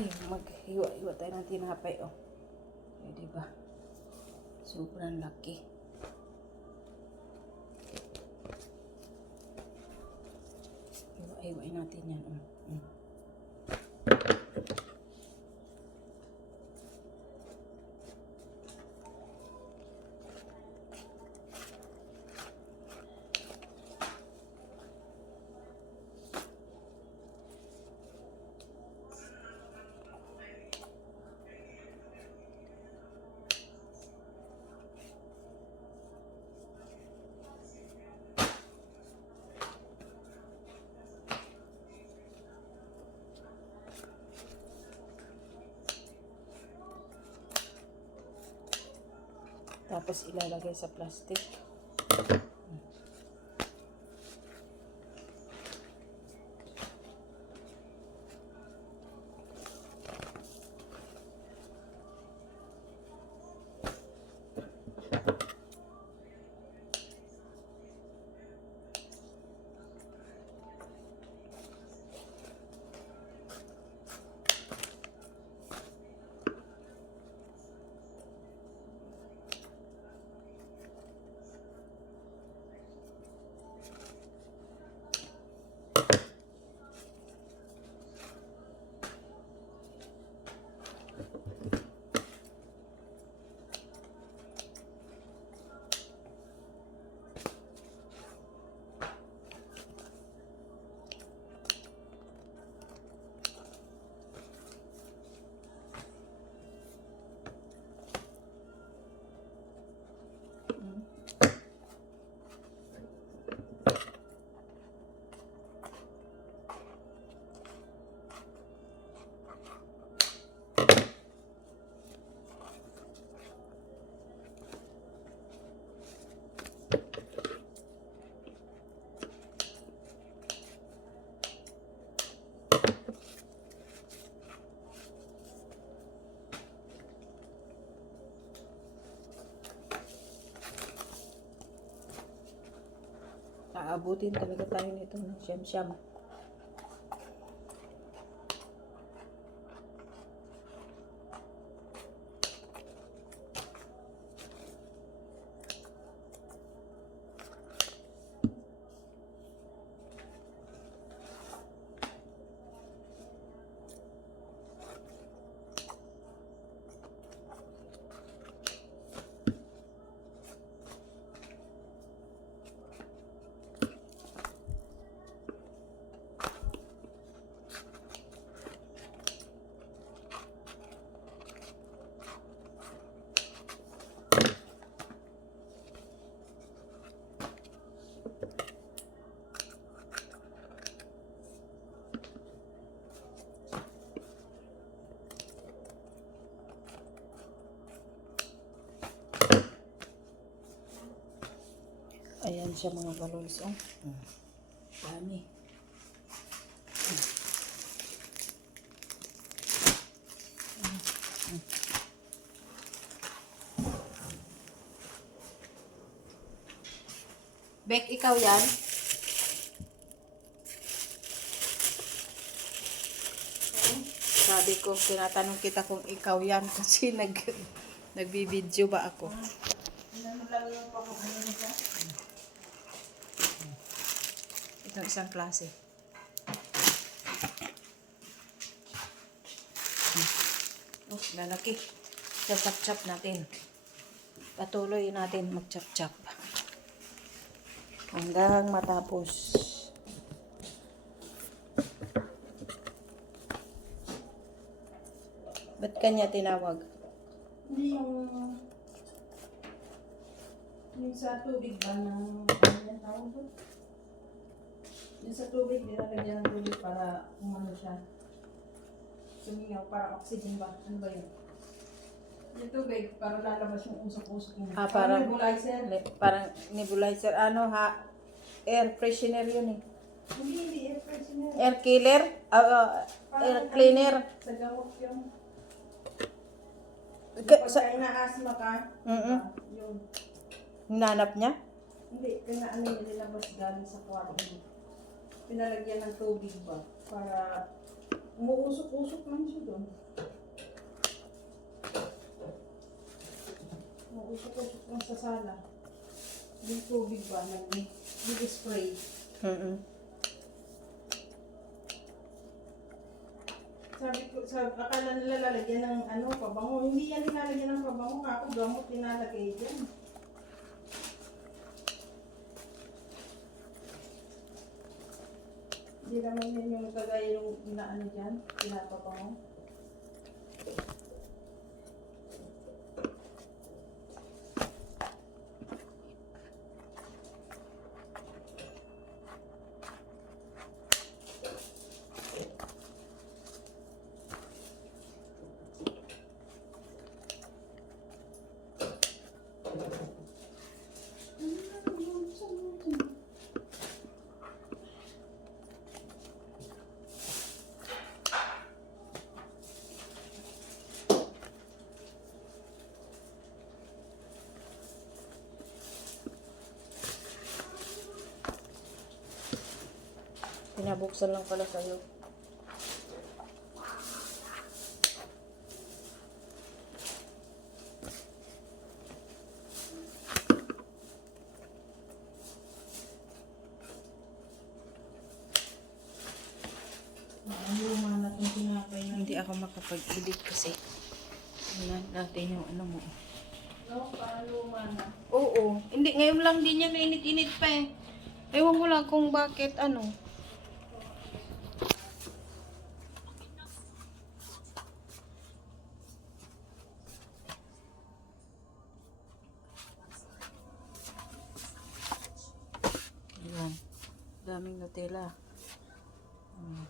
Ay, maghiwa-hiwa tayo ng tinapay, oh. Eh, di ba? Sobrang laki. Hiwa-hiwain natin yan, oh. Mm. Tapos ilalagay sa plastic. Aabutin talaga tayo nito ng siyam-siyam. Ayan siya mga kalols. Oh. Hmm. Dami. Bek, ikaw yan? Sabi ko, tinatanong kita kung ikaw yan kasi nag nagbibideo ba ako? Itong isang klase. Oh, lalaki. Chap-chap natin. Patuloy natin mag-chap-chap. Hanggang matapos. Ba't kanya tinawag? Yung... Yung sa tubig ba ng... Ano yung tawag doon? Yung sa tubig, nilalagyan ng tubig para umano siya. Sumingaw, para oxygen ba? Ano ba yun? Yung tubig, para lalabas yung usok-usok niya. Ah, parang- nebulizer. Le- Parang nebulizer. Ano ha? Air freshener yun eh. Hindi, hindi, air freshener. Air killer? Ah, ah, air cleaner? ano, Sa gawok yun. Ka- sa, ina-asthma ka, Mm-mm. ah, yun. hinanap niya? Hindi, pinaano yung nilabas galing sa kwarto. Pinalagyan ng tubig ba? Para umuusok-usok lang siya doon. Umuusok-usok lang sa sala. Yung tubig ba, nag-spray. Mm-mm. Sabi ko, sabi, akala nila lalagyan ng ano, pabango. Hindi yan nilalagyan ng pabango. Ako gamot pinalagay dyan. Hindi naman yun yung kagaya yung inaano dyan, pinapabango. Pinabuksan lang pala sa'yo. Hindi ako makapag-edit kasi. Tingnan natin yung ano mo. No, parang luma na. Oo. Hindi, ngayon lang din yan nainit-init pa eh. Ewan ko lang kung bakit ano. Ayan. Nutella. Hmm.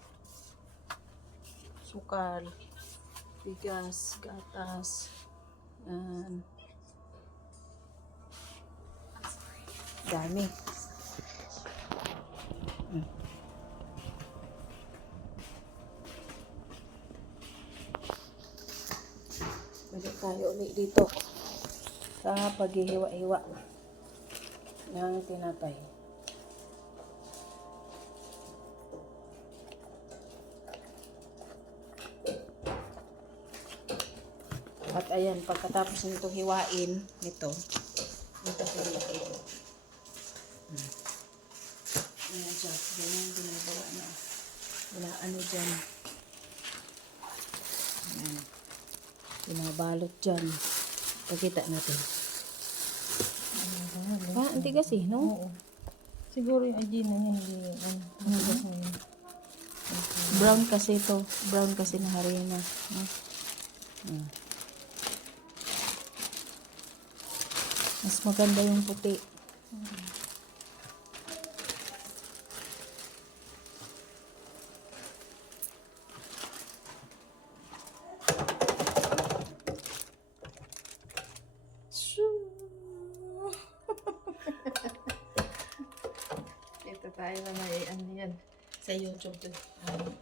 Sukal. Bigas. Gatas. Yan. Dami. Hmm. Balik tayo ulit dito sa paghihiwa-hiwa ng tinapay. Ayan, pagkatapos nito hiwain, nito, ito sa ito. Hmm. Ayan siya. Ganyan ginagawa na. Wala ano dyan. Ayan. Binabalot dyan. Pagkita natin. Ha? Hindi kasi, no? Oo. Siguro yung agina niya hindi ano, hugas na yun. Brown kasi ito. Brown kasi na harina. No? Hmm. Mas maganda yung puti. Ito tayo na may ano yan. Sa YouTube. Um,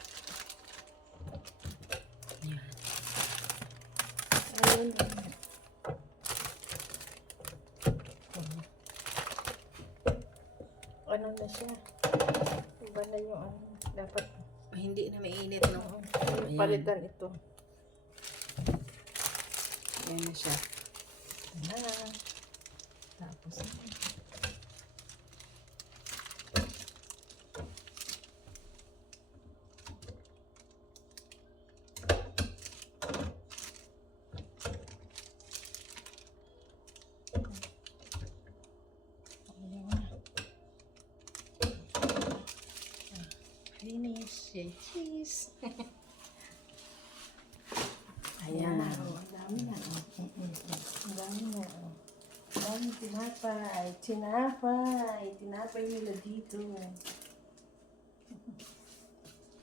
siya? Iba na yung ano. Dapat Hindi na mainit, no? Ayan. palitan ito. Ayan na siya. Na. Tapos Finish. Yay, cheese. Ayan. Oh, ang dami na. oh. Ang dami na. oh. Ang dami tinapay. Tinapay. Tinapay nila dito.